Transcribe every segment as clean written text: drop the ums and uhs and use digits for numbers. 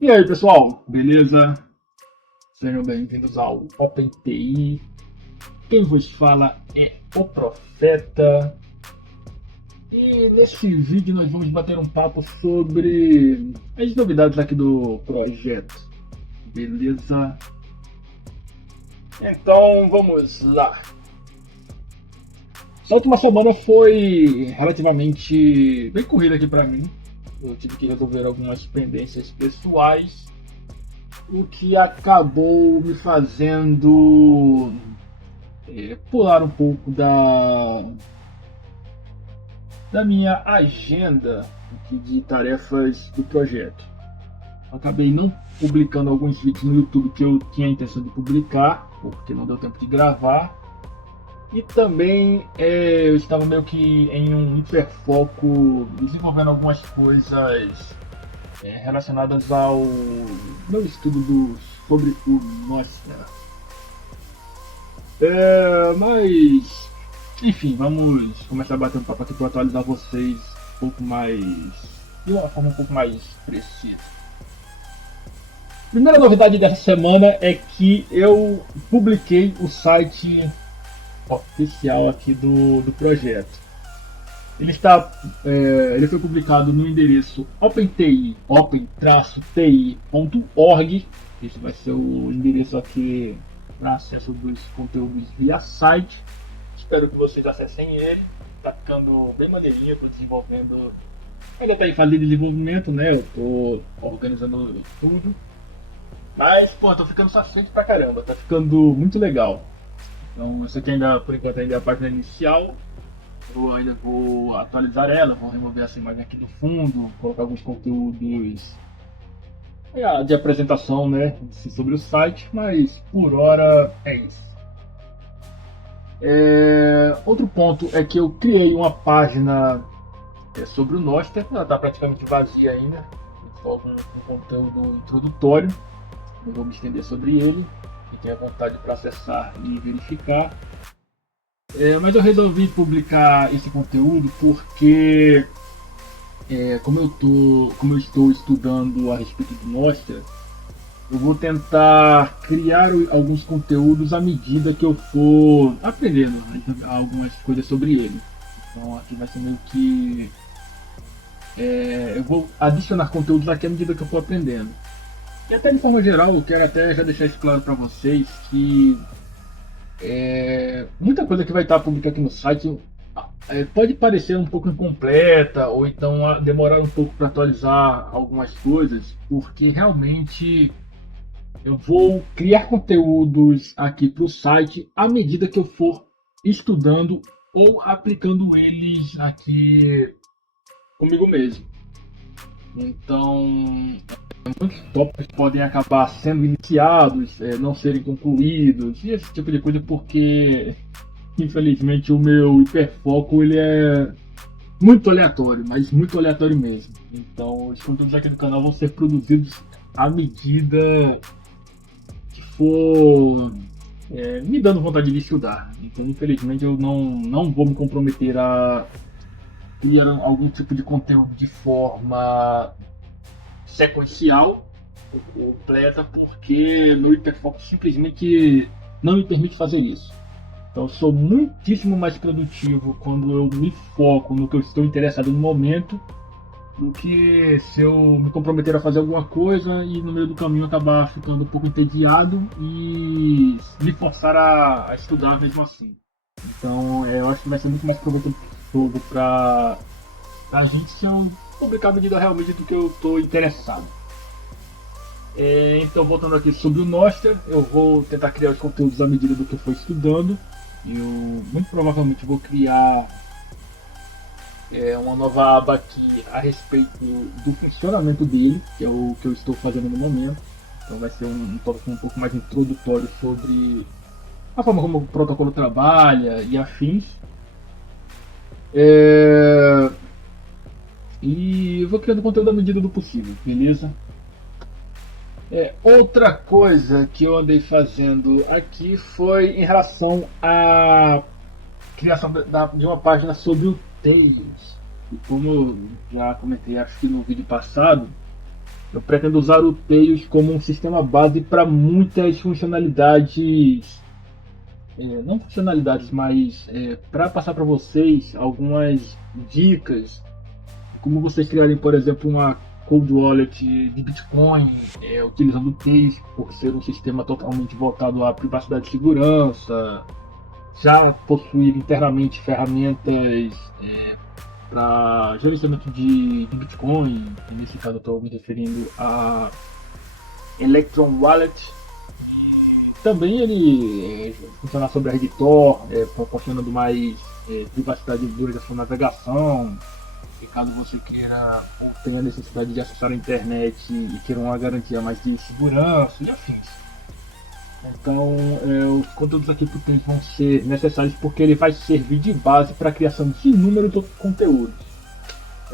E aí, pessoal, beleza? Sejam bem-vindos ao OpenTI. Quem vos fala é o Profeta. E neste vídeo nós vamos bater um papo sobre as novidades aqui do projeto, beleza? Então vamos lá. Essa última semana foi relativamente bem corrida aqui para mim. Eu tive que resolver algumas pendências pessoais, o que acabou me fazendo pular um pouco da minha agenda de tarefas do projeto. Acabei não publicando alguns vídeos no YouTube que eu tinha a intenção de publicar, porque não deu tempo de gravar. E também eu estava meio que em um hiperfoco desenvolvendo algumas coisas relacionadas ao meu estudo sobre o Nostra. Mas, enfim, vamos começar a bater um papo aqui para atualizar vocês um pouco mais, de uma forma um pouco mais precisa. Primeira novidade dessa semana é que eu publiquei o site oficial aqui do projeto. Ele foi publicado no endereço open-ti.org. Esse vai ser o endereço aqui para acesso dos conteúdos via site. Espero que vocês acessem ele. Está ficando bem maneirinho, estou desenvolvendo. Ainda está em fase de desenvolvimento, né? Eu estou organizando tudo. Mas, pô, tô ficando satisfeito pra caramba, tá ficando muito legal. Então, essa aqui ainda, por enquanto, ainda é a página inicial. Eu ainda vou atualizar ela, vou remover essa imagem aqui do fundo, colocar alguns conteúdos de apresentação, né, sobre o site, mas por hora é isso. Outro ponto é que eu criei uma página sobre o Nostr, ela está praticamente vazia ainda, só com conteúdo introdutório, não vou me estender sobre ele, quem tem a vontade para acessar e verificar. Mas eu resolvi publicar esse conteúdo porque, como eu estou estudando a respeito do Nostr, eu vou tentar criar alguns conteúdos à medida que eu for aprendendo algumas coisas sobre ele. Então aqui vai ser meio que eu vou adicionar conteúdos aqui à medida que eu for aprendendo. E até de forma geral, eu quero até já deixar isso claro para vocês que muita coisa que vai estar publicada aqui no site pode parecer um pouco incompleta ou então demorar um pouco para atualizar algumas coisas, porque realmente eu vou criar conteúdos aqui para o site à medida que eu for estudando ou aplicando eles aqui comigo mesmo. Então, muitos tópicos podem acabar sendo iniciados, não serem concluídos e esse tipo de coisa, porque infelizmente o meu hiperfoco ele é muito aleatório, mas muito aleatório mesmo. Então os conteúdos aqui do canal vão ser produzidos à medida que for me dando vontade de estudar. Então infelizmente eu não vou me comprometer a criar algum tipo de conteúdo de forma sequencial ou completa, porque meu hiperfoco simplesmente não me permite fazer isso. Então eu sou muitíssimo mais produtivo quando eu me foco no que eu estou interessado no momento, do que se eu me comprometer a fazer alguma coisa e no meio do caminho acabar ficando um pouco entediado e me forçar a estudar mesmo assim. Então eu acho que vai ser muito mais proveitoso para a gente se eu publicar a medida realmente do que eu estou interessado. Então voltando aqui sobre o Nostr, eu vou tentar criar os conteúdos à medida do que eu for estudando. Eu muito provavelmente vou criar uma nova aba aqui a respeito do funcionamento dele, que é o que eu estou fazendo no momento. Então vai ser um tópico um pouco mais introdutório sobre a forma como o protocolo trabalha e afins. E eu vou criando conteúdo à medida do possível, beleza? Outra coisa que eu andei fazendo aqui foi em relação à criação de uma página sobre o Tails. E como eu já comentei, acho que no vídeo passado, Eu pretendo usar o Tails como um sistema base para muitas funcionalidades, não funcionalidades, mas para passar para vocês algumas dicas, como vocês criarem, por exemplo, uma cold wallet de Bitcoin, utilizando o Tails, por ser um sistema totalmente voltado à privacidade e segurança, já possuir internamente ferramentas para gerenciamento de Bitcoin. Nesse caso eu estou me referindo a Electron Wallet. E também ele funciona sobre a rede Tor, proporcionando mais privacidade durante a sua navegação. E caso você queira ou tenha necessidade de acessar a internet e queira uma garantia mais de segurança e afins. Então, os conteúdos aqui que eu tenho vão ser necessários porque ele vai servir de base para a criação de inúmeros outros conteúdos.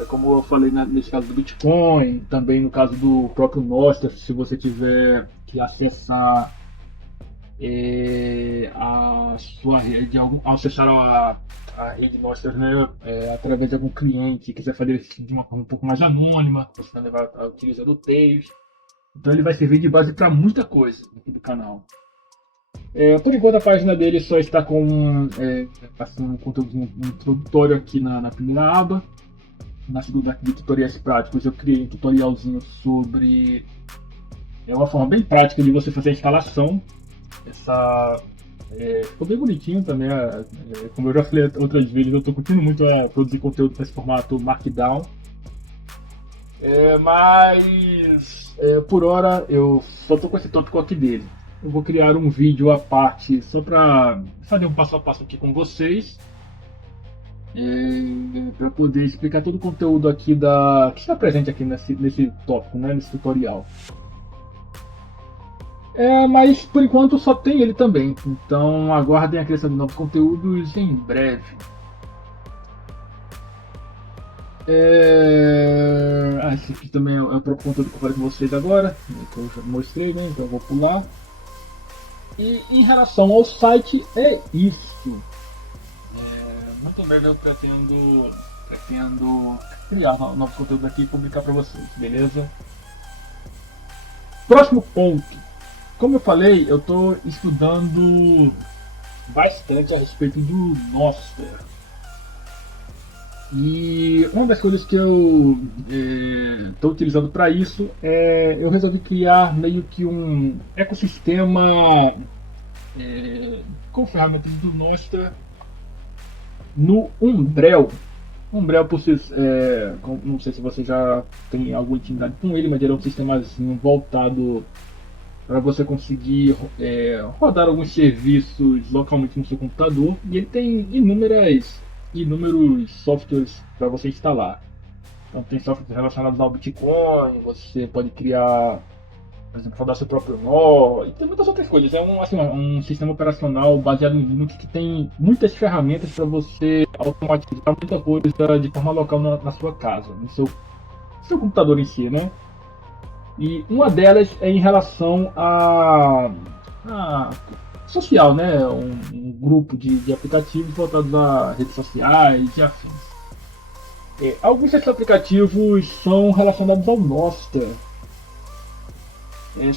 Como eu falei nesse caso do Bitcoin, também no caso do próprio Nostr, se você tiver que acessar a sua rede, acessar a rede Nostr, né, através de algum cliente, quiser fazer isso de uma forma um pouco mais anônima, você também vai utilizando o Tails. Então ele vai servir de base para muita coisa aqui do canal. Por enquanto a página dele só está com um conteúdo introdutório aqui na primeira aba. Na segunda aqui de tutoriais práticos eu criei um tutorialzinho sobre uma forma bem prática de você fazer a instalação. Ficou bem bonitinho também, como eu já falei outras vezes, eu estou curtindo muito produzir conteúdo para esse formato Markdown. Mas por hora eu só estou com esse tópico aqui dele. Eu vou criar um vídeo à parte só para fazer um passo a passo aqui com vocês, para poder explicar todo o conteúdo aqui que está presente aqui nesse tópico, né, nesse tutorial. Mas por enquanto só tem ele também, então aguardem a criação de novos conteúdos em breve. Esse aqui também é o próprio conteúdo que eu falei com vocês agora, que eu já mostrei, né? Então eu vou pular. E em relação ao site, é isso. Muito em breve eu pretendo criar novos conteúdos aqui e publicar para vocês, beleza? Próximo ponto. Como eu falei, eu estou estudando bastante a respeito do Nostr. E uma das coisas que eu estou utilizando para isso eu resolvi criar meio que um ecossistema com ferramentas do Nostr no Umbrel. Umbrel, não sei se você já tem alguma intimidade com ele, mas ele é um sistemazinho voltado para você conseguir rodar alguns serviços localmente no seu computador, e ele tem inúmeros softwares para você instalar. Então tem softwares relacionados ao Bitcoin, você pode criar, por exemplo, rodar seu próprio nó, e tem muitas outras coisas. É um sistema operacional baseado em Linux que tem muitas ferramentas para você automatizar muita coisa de forma local na sua casa, no seu computador em si, né? E uma delas é em relação a social, né? Um grupo de aplicativos voltados a redes sociais e afins. Alguns desses aplicativos são relacionados ao Nostr.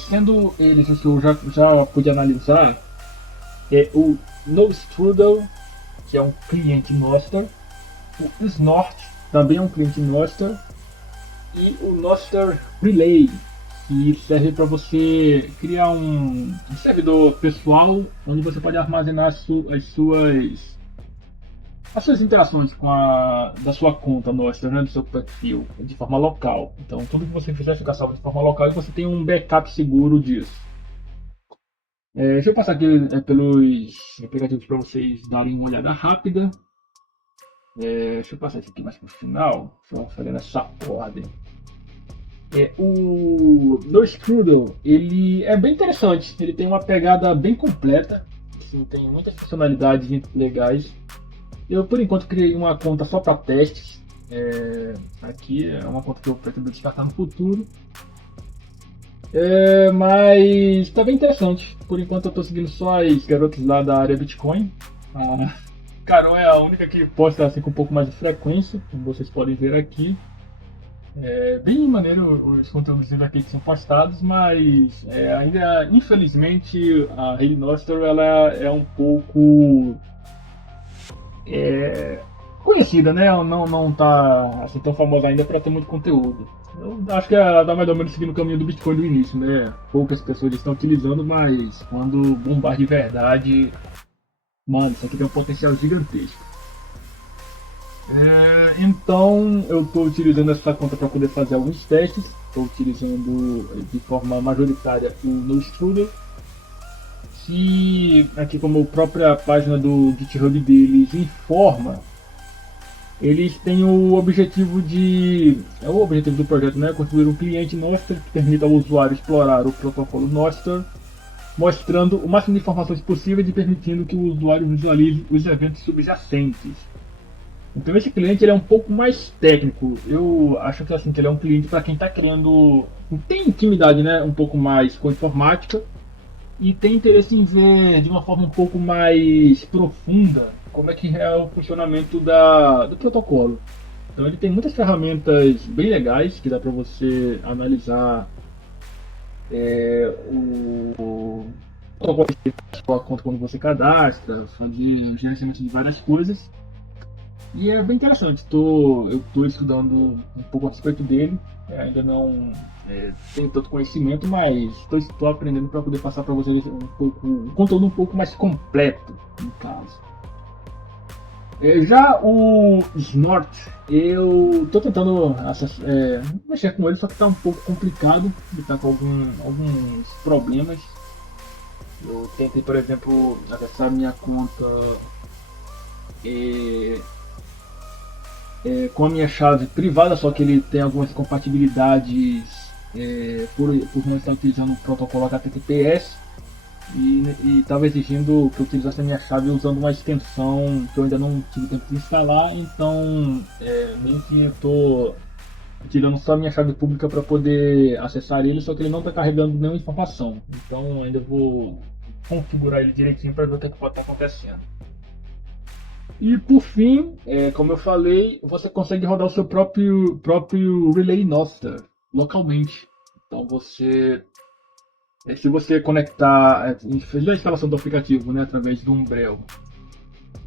Sendo eles, isso eu já pude analisar, o NoStrudel, que é um cliente Nostr, o Snort, também é um cliente Nostr, e o Nostr Relay, que serve para você criar um servidor pessoal onde você pode armazenar as suas interações da sua conta Nostr, né, do seu perfil, de forma local. Então tudo que você fizer fica salvo de forma local e você tem um backup seguro disso. Deixa eu passar aqui pelos aplicativos para vocês darem uma olhada rápida. Deixa eu passar isso aqui mais para o final, só fazendo essa ordem. O NoStrudel, ele é bem interessante, ele tem uma pegada bem completa, assim, tem muitas funcionalidades legais. Eu por enquanto criei uma conta só para testes, aqui é uma conta que eu pretendo descartar no futuro, mas está bem interessante. Por enquanto eu estou seguindo só as garotas lá da área Bitcoin. A Carol é a única que posta assim com um pouco mais de frequência, como vocês podem ver aqui. É bem maneiro os conteúdos aqui que são postados, mas ainda, infelizmente, a Rede Nostr ela é um pouco é, conhecida, né? Ela não tá assim, tão famosa ainda para ter muito conteúdo. Eu acho que ela tá mais ou menos seguindo o caminho do Bitcoin do início, né? Poucas pessoas estão utilizando, mas quando bombar de verdade, mano, isso aqui tem um potencial gigantesco. Então eu estou utilizando essa conta para poder fazer alguns testes. Estou utilizando de forma majoritária o NoStruder, que aqui como a própria página do GitHub deles informa, eles têm o objetivo de. É o objetivo do projeto, né? Construir um cliente Nostr que permita ao usuário explorar o protocolo Nostr, mostrando o máximo de informações possíveis e permitindo que o usuário visualize os eventos subjacentes. Então esse cliente ele é um pouco mais técnico. Eu acho que assim que ele é um cliente para quem está criando, tem intimidade, né, um pouco mais com informática e tem interesse em ver de uma forma um pouco mais profunda como é que é o funcionamento do protocolo. Então ele tem muitas ferramentas bem legais que dá para você analisar o protocolo de sua conta quando você cadastra, fazer gerenciamento de várias coisas. E é bem interessante, eu estou estudando um pouco a respeito dele, ainda não tenho tanto conhecimento, mas estou aprendendo para poder passar para vocês um conteúdo um pouco mais completo, no caso. Já o Snort, eu estou tentando mexer com ele, só que está um pouco complicado, ele está com alguns problemas. Eu tentei, por exemplo, acessar minha conta eh, com a minha chave privada, só que ele tem algumas compatibilidades por não estar utilizando o protocolo HTTPS e estava exigindo que eu utilizasse a minha chave usando uma extensão que eu ainda não tive tempo de instalar, então meio que eu estou utilizando só a minha chave pública para poder acessar ele, só que ele não está carregando nenhuma informação, então ainda vou configurar ele direitinho para ver o que pode estar acontecendo. E por fim, como eu falei, você consegue rodar o seu próprio Relay Nostr localmente. Então se você conectar, fez a instalação do aplicativo, né, através do Umbrel,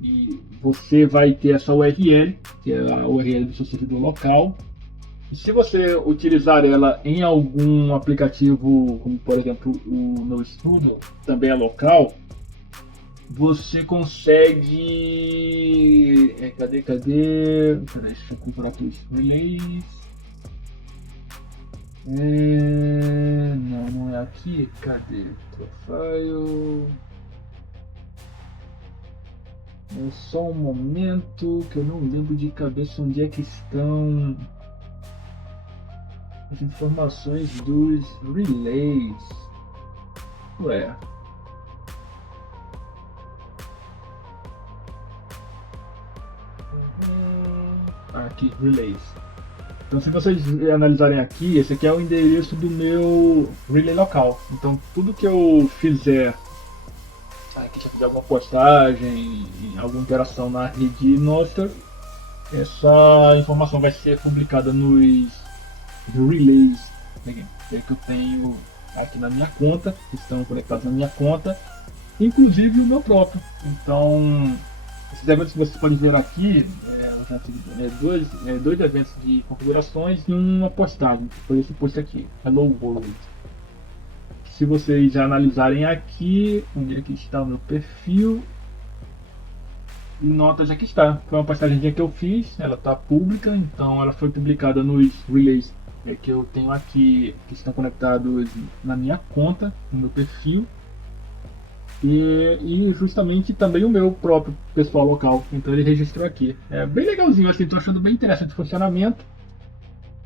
e você vai ter essa URL, que é a URL do seu servidor local. E se você utilizar ela em algum aplicativo, como por exemplo o NoStruder, também é local, você consegue. Cadê? Peraí, deixa eu comprar aqui os relays. Não é aqui. Cadê? Profile. É só um momento que eu não lembro de cabeça onde é que estão as informações dos relays. Ué. Aqui, relays. Então, se vocês analisarem aqui, esse aqui é o endereço do meu relay local. Então, tudo que eu fizer, aqui se eu fizer alguma postagem, alguma interação na rede Nostr, essa informação vai ser publicada nos relays que eu tenho aqui na minha conta, que estão conectados na minha conta, inclusive o meu próprio. Então, esses eventos que vocês podem ver aqui, dois eventos de configurações e uma postagem, que foi esse post aqui, Hello World. Se vocês já analisarem aqui, onde é que está o meu perfil, e notas aqui está. Foi uma postagem que eu fiz, ela está pública, então ela foi publicada nos relays que eu tenho aqui, que estão conectados na minha conta, no meu perfil. E justamente também o meu próprio pessoal local, então ele registrou aqui. É bem legalzinho, assim, estou achando bem interessante o funcionamento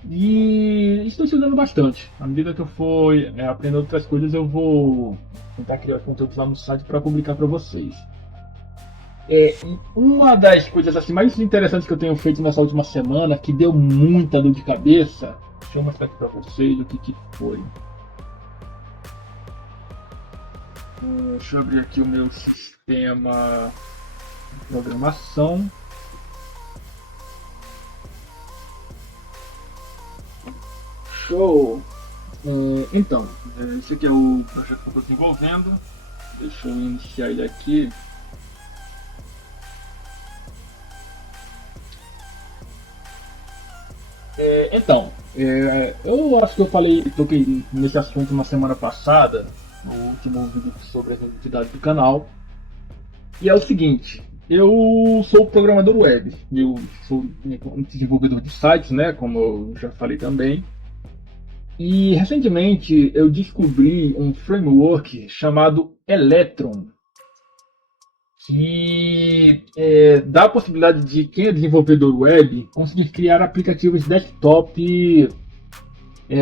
e estou estudando bastante. À medida que eu for aprendendo outras coisas, eu vou tentar criar conteúdos lá no site para publicar para vocês. Uma das coisas assim, mais interessantes que eu tenho feito nessa última semana, que deu muita dor de cabeça, deixa eu mostrar aqui para vocês o que foi. Deixa eu abrir aqui o meu sistema de programação. Show! Então, esse aqui é o projeto que eu estou desenvolvendo. Deixa eu iniciar ele aqui. Eu acho que toquei nesse assunto na semana passada, no último vídeo sobre as novidades do canal. E é o seguinte, eu sou programador web, eu sou um desenvolvedor de sites, né, como eu já falei também. E recentemente eu descobri um framework chamado Electron, que dá a possibilidade de quem é desenvolvedor web conseguir criar aplicativos desktop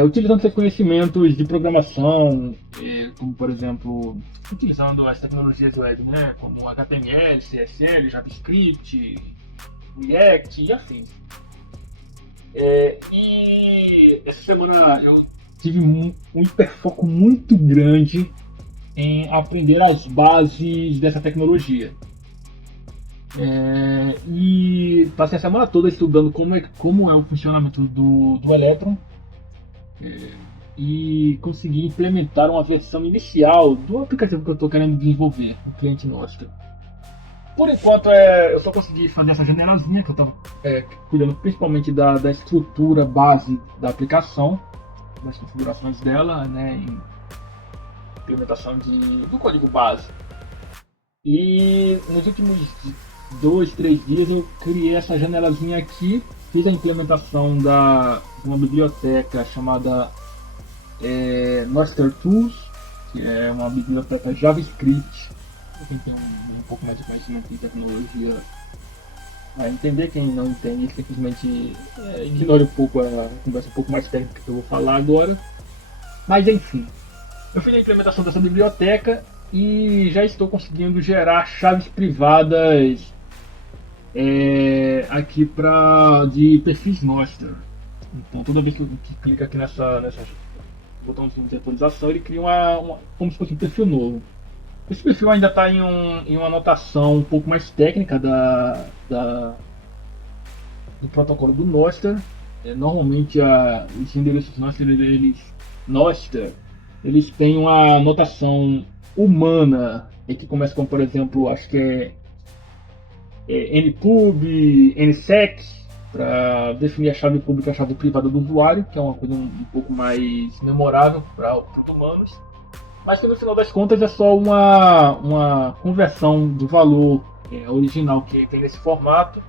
utilizando seus conhecimentos de programação, como por exemplo, utilizando as tecnologias web, né, como HTML, CSS, JavaScript, React e afins. E essa semana eu tive um hiperfoco muito grande em aprender as bases dessa tecnologia. E passei a semana toda estudando como é o funcionamento do Electron, e consegui implementar uma versão inicial do aplicativo que eu estou querendo desenvolver, o cliente Nostr. Por enquanto, eu só consegui fazer essa janelazinha, que eu estou cuidando principalmente da estrutura base da aplicação, das configurações dela, né, em implementação do código base. E nos últimos 2, 3 dias eu criei essa janelazinha aqui, fiz a implementação de uma biblioteca chamada Nostr Tools, que é uma biblioteca JavaScript. Quem tem um pouco mais de conhecimento de tecnologia vai entender, quem não entende simplesmente ignore um pouco a conversa um pouco mais técnica que eu vou falar agora. Mas enfim, eu fiz a implementação dessa biblioteca e já estou conseguindo gerar chaves privadas aqui de perfis Nostr. Então toda vez que clica aqui nessa botãozinho de atualização, ele cria como se fosse um perfil novo. Esse perfil ainda está em uma anotação um pouco mais técnica do protocolo do Nostr. Normalmente os endereços Nostr eles têm uma notação humana, que começa com, por exemplo, acho que npub, nsec, para definir a chave pública e a chave privada do usuário, que é uma coisa um pouco mais memorável para os humanos, mas que no final das contas é só uma conversão do valor original que tem nesse formato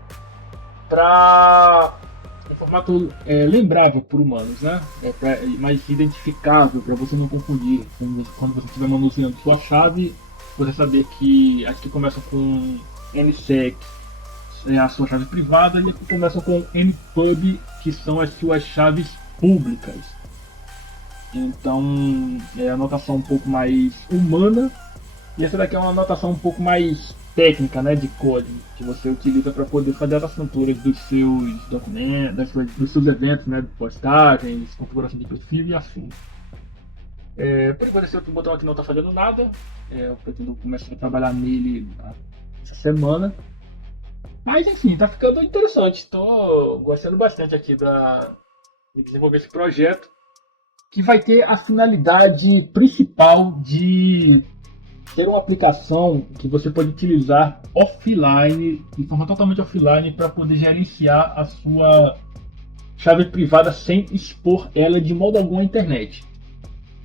para um formato lembrável por humanos, né? Mais identificável, para você não confundir quando você estiver manuseando sua chave, você saber que as que começam com nsec é a sua chave privada e as que começam com npub, que são as suas chaves públicas. Então é a notação um pouco mais humana, e essa daqui é uma notação um pouco mais técnica, né, de código, que você utiliza para poder fazer as assinaturas dos seus documentos, dos seus eventos, né, de postagens, configuração de perfil e assim. Por enquanto esse outro botão aqui não está fazendo nada, eu pretendo começar a trabalhar nele essa semana. Mas enfim, tá ficando interessante, estou gostando bastante aqui de desenvolver esse projeto, que vai ter a finalidade principal de ser uma aplicação que você pode utilizar offline, de forma totalmente offline, para poder gerenciar a sua chave privada sem expor ela de modo algum à internet.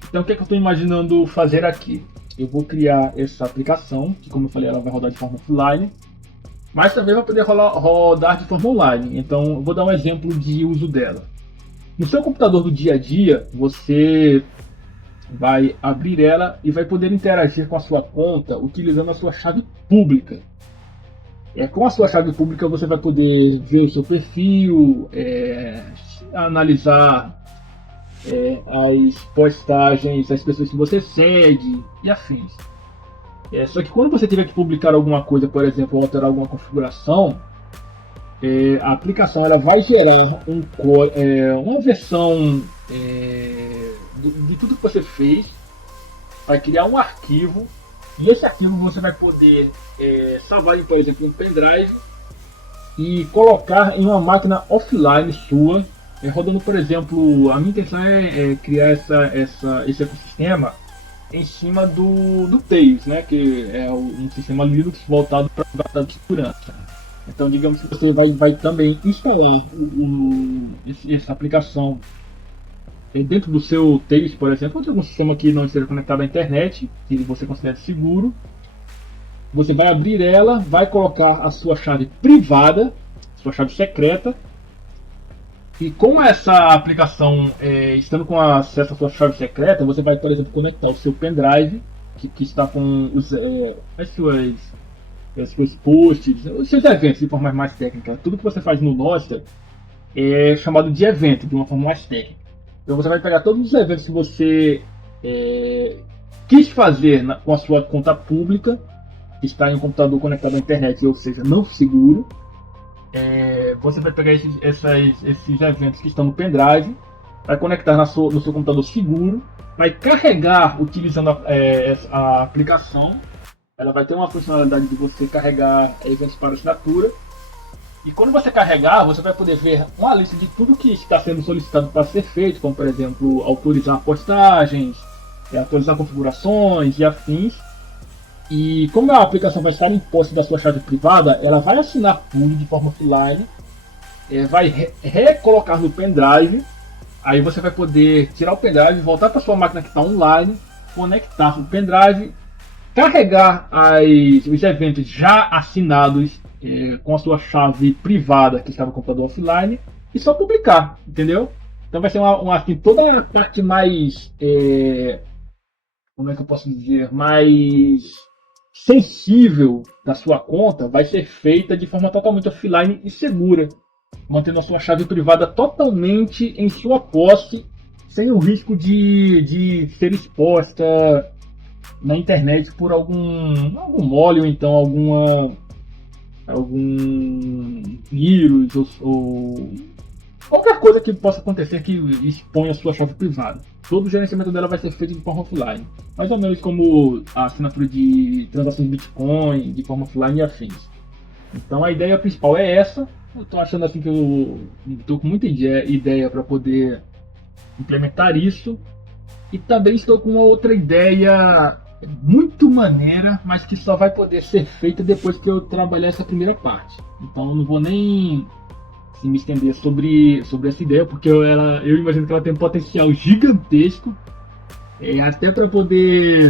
Então o que eu estou imaginando fazer aqui? Eu vou criar essa aplicação, que como eu falei, ela vai rodar de forma offline, mas também vai poder rodar de forma online. Então eu vou dar um exemplo de uso dela. No seu computador do dia a dia, você vai abrir ela e vai poder interagir com a sua conta utilizando a sua chave pública. Com a sua chave pública você vai poder ver o seu perfil, analisar as postagens das pessoas que você segue e afins. Só que quando você tiver que publicar alguma coisa, por exemplo, alterar alguma configuração, a aplicação ela vai gerar uma versão de tudo que você fez, vai criar um arquivo, e esse arquivo você vai poder salvar em, por exemplo, um pendrive e colocar em uma máquina offline sua, rodando, por exemplo, a minha intenção é criar esse ecossistema em cima do Tails, né, que é um sistema Linux voltado para a segurança. Então, digamos que você vai também instalar essa aplicação dentro do seu Tails, por exemplo, ou de algum sistema que não esteja conectado à internet, que você considere seguro. Você vai abrir ela, vai colocar a sua chave privada, sua chave secreta, e com essa aplicação, estando com acesso à sua chave secreta, você vai, por exemplo, conectar o seu pendrive, que está com as suas posts, os seus eventos de forma mais técnica. Tudo que você faz no Nostr é chamado de evento, de uma forma mais técnica. Então você vai pegar todos os eventos que você quis fazer com a sua conta pública, que está em um computador conectado à internet, ou seja, não seguro. Você vai pegar esses eventos que estão no pendrive, vai conectar no seu computador seguro, vai carregar utilizando a aplicação. Ela vai ter uma funcionalidade de você carregar eventos para assinatura. E quando você carregar, você vai poder ver uma lista de tudo que está sendo solicitado para ser feito, como por exemplo, autorizar postagens, atualizar configurações e afins. E como a aplicação vai estar em posse da sua chave privada, ela vai assinar tudo de forma offline, vai recolocar no pendrive, aí você vai poder tirar o pendrive, voltar para sua máquina que está online, conectar o pendrive, carregar os eventos já assinados com a sua chave privada que está no computador offline e só publicar, entendeu? Então vai ser assim, toda a parte mais, como é que eu posso dizer, mais sensível da sua conta vai ser feita de forma totalmente offline e segura, mantendo a sua chave privada totalmente em sua posse, sem o risco de ser exposta na internet por algum mole ou então algum vírus ou qualquer coisa que possa acontecer que exponha a sua chave privada. Todo o gerenciamento dela vai ser feito de forma offline. Mais ou menos como a assinatura de transações de Bitcoin, de forma offline e afins. Então a ideia principal é essa. Eu estou achando assim que eu estou com muita ideia para poder implementar isso. E também estou com uma outra ideia muito maneira, mas que só vai poder ser feita depois que eu trabalhar essa primeira parte. Então eu não vou nem me estender sobre essa ideia, porque eu imagino que ela tem um potencial gigantesco, até para poder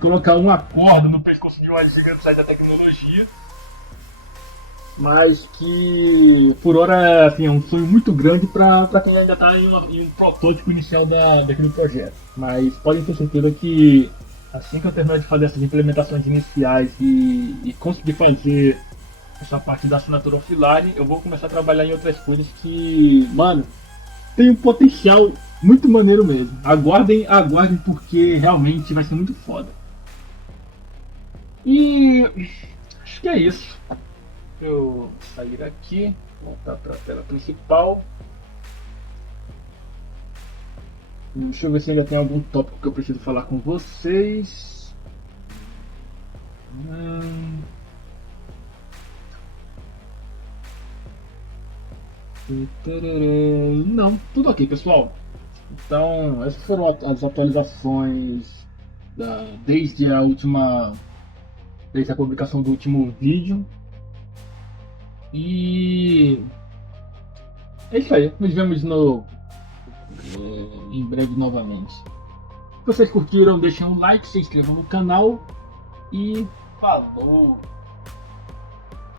colocar uma corda no pescoço de uma gigante da tecnologia, mas que por hora assim, é um sonho muito grande para quem ainda está em um protótipo inicial daquele projeto. Mas podem ter certeza que assim que eu terminar de fazer essas implementações iniciais e conseguir fazer essa parte da assinatura offline, eu vou começar a trabalhar em outras coisas que, mano, tem um potencial muito maneiro mesmo. Aguardem porque realmente vai ser muito foda. E acho que é isso. Eu sair aqui, voltar para a tela principal. Deixa eu ver se ainda tem algum tópico que eu preciso falar com vocês. Não, tudo ok, pessoal. Então, essas foram as atualizações desde a publicação do último vídeo. E é isso aí. Nos vemos em breve novamente. Se vocês curtiram, deixem um like, se inscrevam no canal e falou!